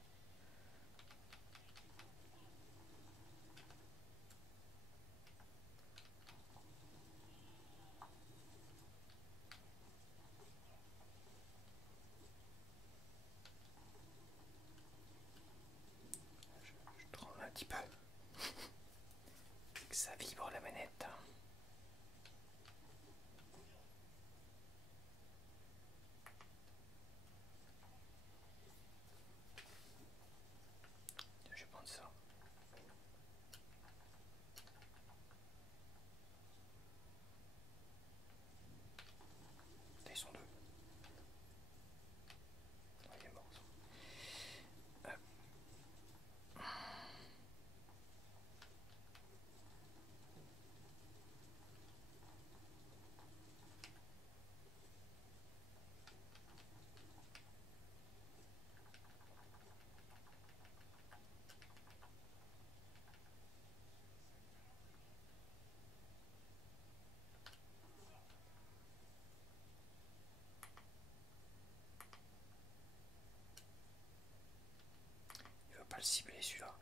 Je tremble un petit peu. Que ça vibre la manette. Je vais prendre ça. Ils sont deux. Oh, il est mort. Hop. Il va pas le cibler celui-là.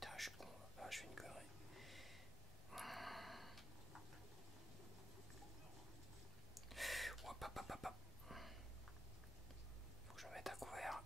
Putain, je suis con. Ah, je fais une connerie. Hop, hop, hop, hop. Faut que je me mette à couvert.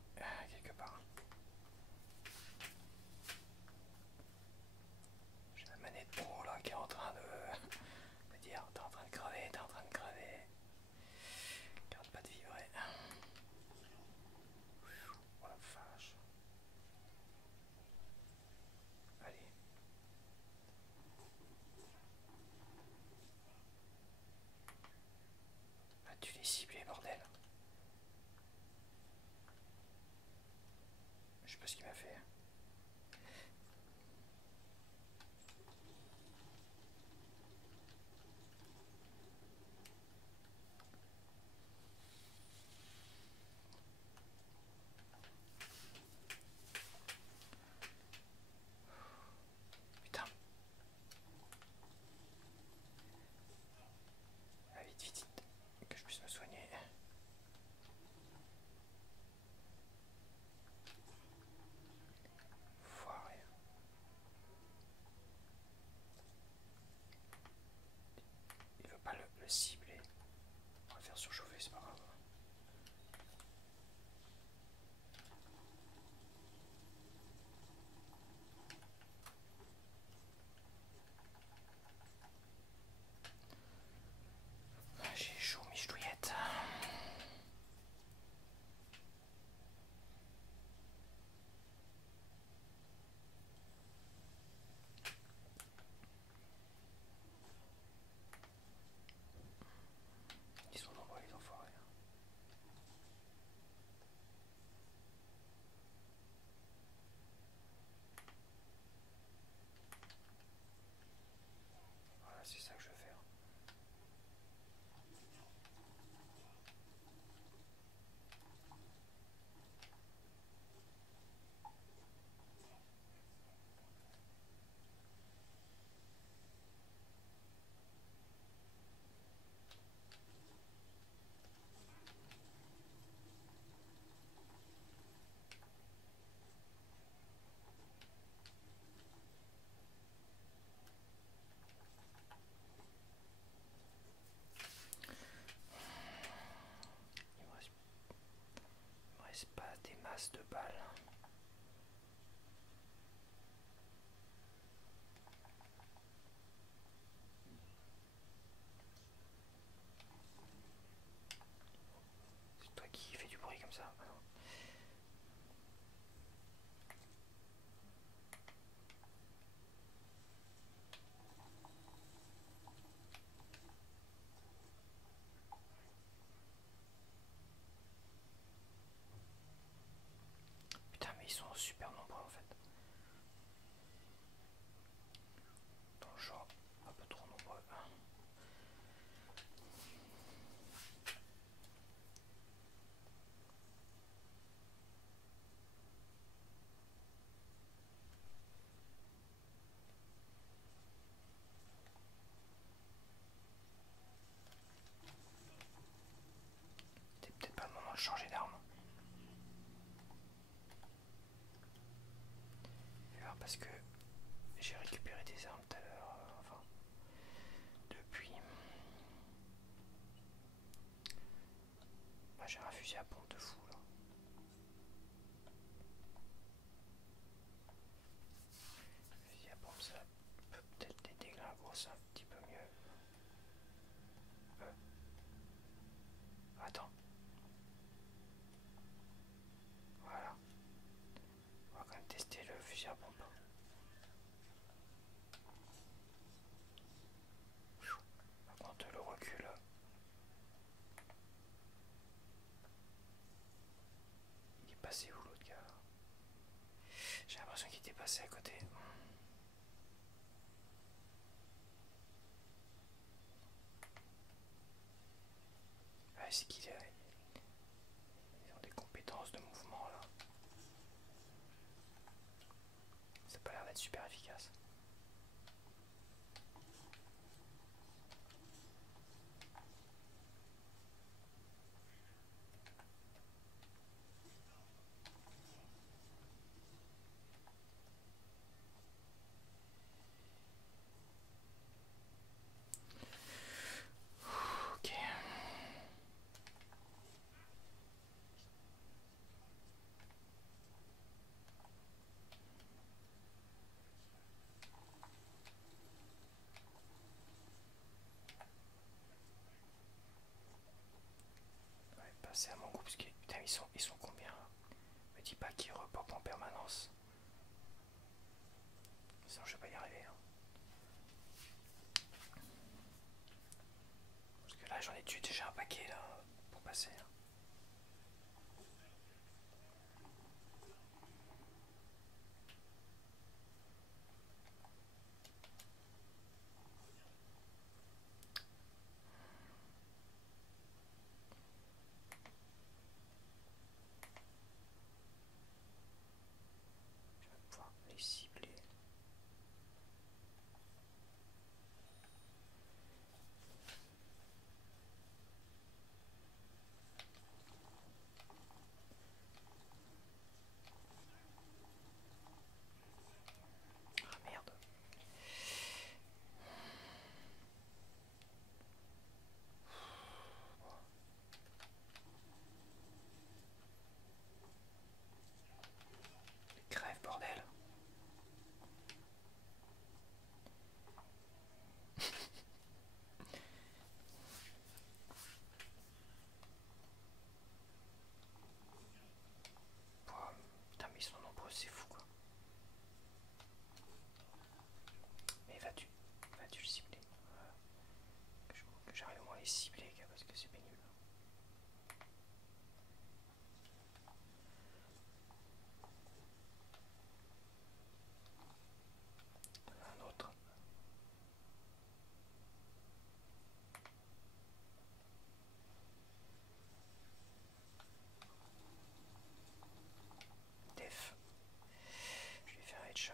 sont super nombreux en fait. Dans le genre, un peu trop nombreux. C'était peut-être pas le moment de changer d'arme. Parce que j'ai récupéré des armes tout à l'heure, enfin, depuis. Bah, j'ai un fusil à pompe de fou là. Fusil à pompe, ça peut peut-être les déglingoer un petit peu mieux. Attends. Voilà. On va quand même tester le fusil à pompe. Par contre, le recul. Il est passé où l'autre gars? J'ai l'impression qu'il était passé à côté. Ouais, c'est qu'ils ont des compétences de mouvement là. Ça n'a pas l'air d'être super efficace. Ok. Ouais, passer à mon groupe parce que putain ils sont combien là? Me dis pas qu'ils reportent en permanence. Sinon je vais pas y arriver. Hein. Parce que là j'en ai tué déjà un paquet là pour passer. Hein. Je vais pouvoir les cibler. Ah merde. Crève bordel. Putain mais ils sont nombreux, c'est fou quoi. Mais vas-tu le cibler? Que j'arrive au moins à les cibler parce que c'est pénible. Un autre. Def. Je lui fais un headshot.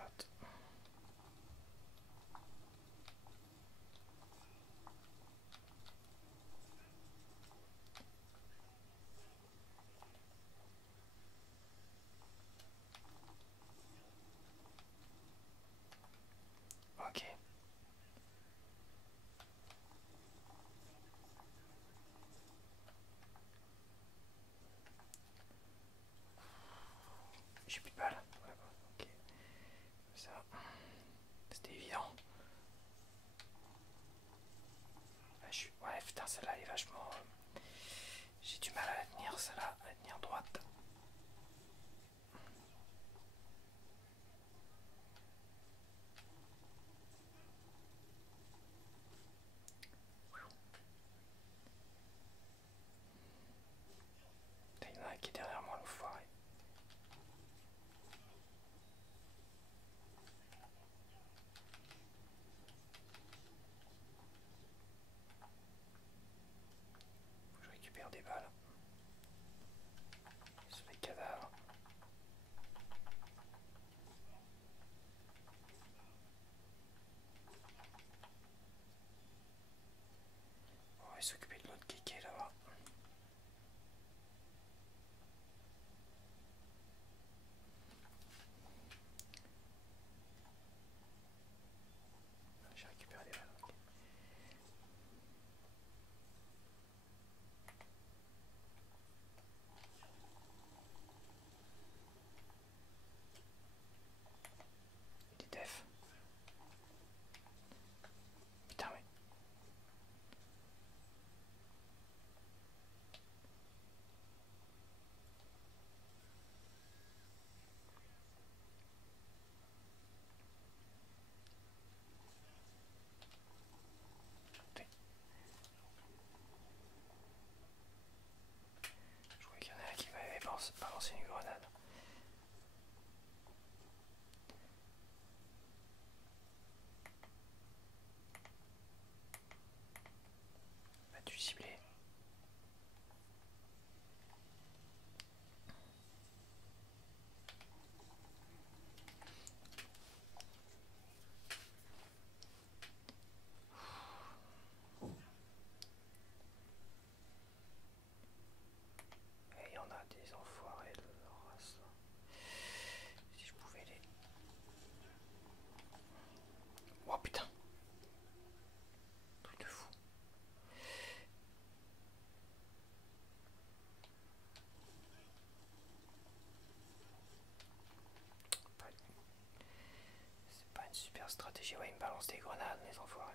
stratégie, ouais, ils me balancent des grenades, les enfoirés.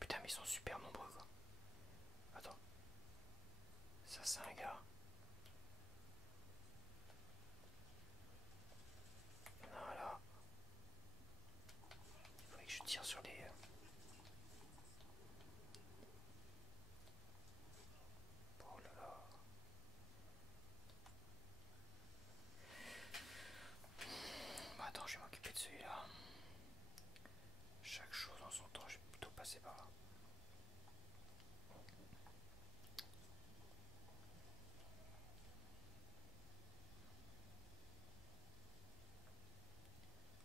Putain, mais ils sont super nombreux quoi. Attends. Ça, c'est un gars. Il y en a un là. Il faudrait que je tire sur les. Oh là là. Bon, attends, je vais m'occuper de celui-là. Chaque chose en son temps, je vais plutôt passer par là.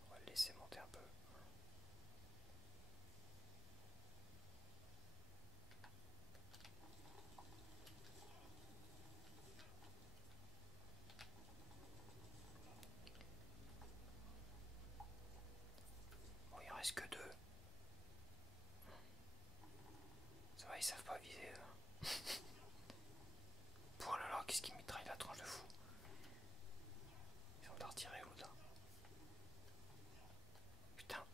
On va le laisser monter un peu. Bon, il en reste que deux. Ça va, ils savent pas viser. Oh là là, qu'est-ce qu'ils mitraillent la tranche de fou. Ils ont de retirer ou là. Putain.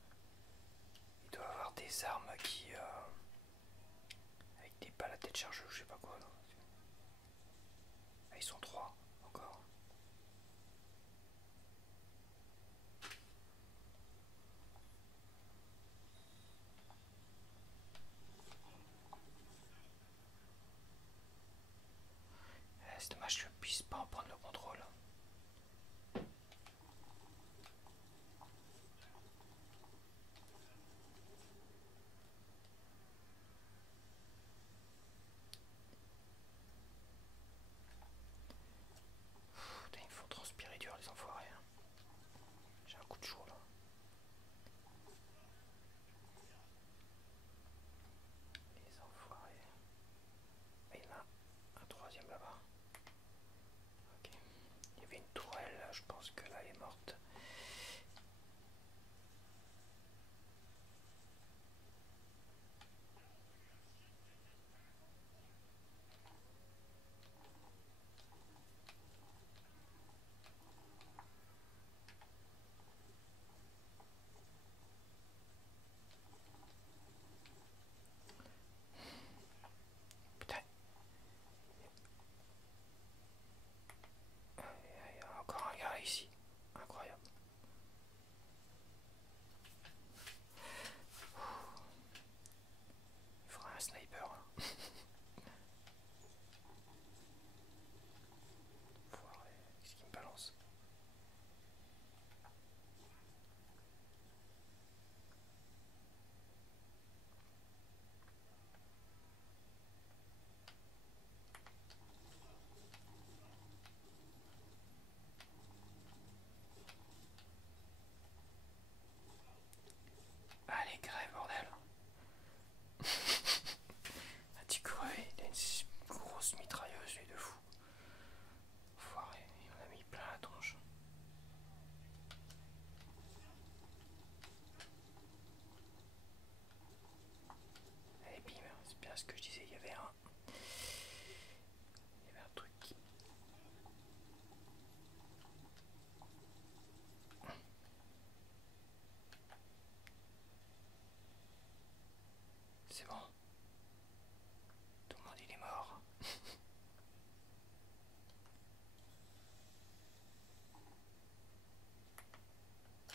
Il doit avoir des armes qui. Avec des balles à tête chargeuse, je sais pas quoi là. Ah, ils sont trois encore. C'est dommage que je puisse pas en prendre le contrôle. Putain, ils me font transpirer dur les enfoirés. J'ai un coup de chaud là. Les enfoirés. Ah, il y en a un troisième là-bas. Ok. Il y avait une tourelle là, je pense que là elle est morte. Putain. Il y a encore un gars ici. Incroyable. Il faudra un sniper là. Foiré. Qu'est-ce qu'il me balance? Allez, crève, bordel. Un petit crevé, il a une grosse mitrailleuse, lui de fou. Foiré, il en a mis plein la tronche. Allez, bim, c'est bien ce que je disais, il y avait un truc qui. C'est bon. Tout le monde il est mort.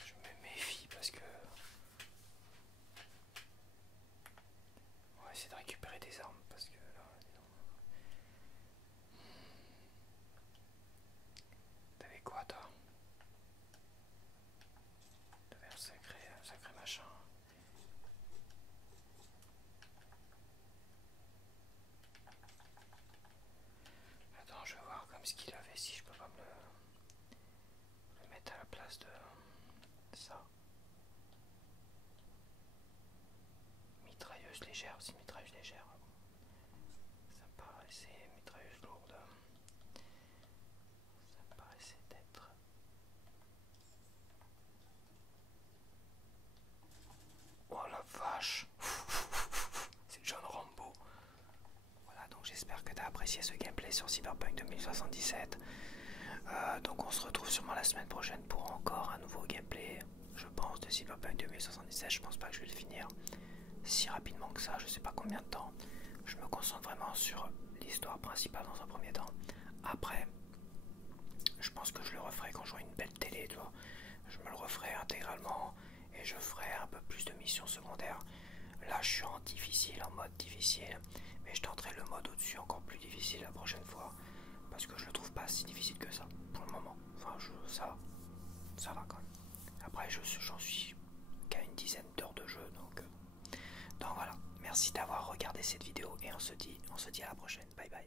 Je me méfie parce que on va essayer de récupérer des armes parce que là, t'avais quoi toi? T'avais un sacré machin. Attends, je vais voir comme ce qu'il avait, si je peux pas me le mettre à la place de ça. Mitrailleuse légère, c'est mitrailleuse légère. Ça paraissait mitrailleuse lourde. Ça paraissait être. Oh la vache. C'est John Rambo. Voilà, donc j'espère que tu as apprécié ce gameplay sur Cyberpunk 2077. Donc on se retrouve sûrement la semaine prochaine pour encore un nouveau gameplay. Je pense de Cyberpunk 2077. Je pense pas que je vais le finir si rapidement que ça. Je sais pas combien de temps. Je me concentre vraiment sur l'histoire principale dans un premier temps. Après, je pense que je le referai quand j'aurai une belle télé, tu vois. Je me le referai intégralement et je ferai un peu plus de missions secondaires. Là, je suis en difficile, en mode difficile, mais je tenterai le mode au-dessus encore plus difficile la prochaine fois parce que je le trouve pas si difficile que ça pour le moment. Enfin, ça va quand même. Après, j'en suis qu'à une dizaine d'heures de jeu, donc voilà. Merci d'avoir regardé cette vidéo et on se dit à la prochaine. Bye bye.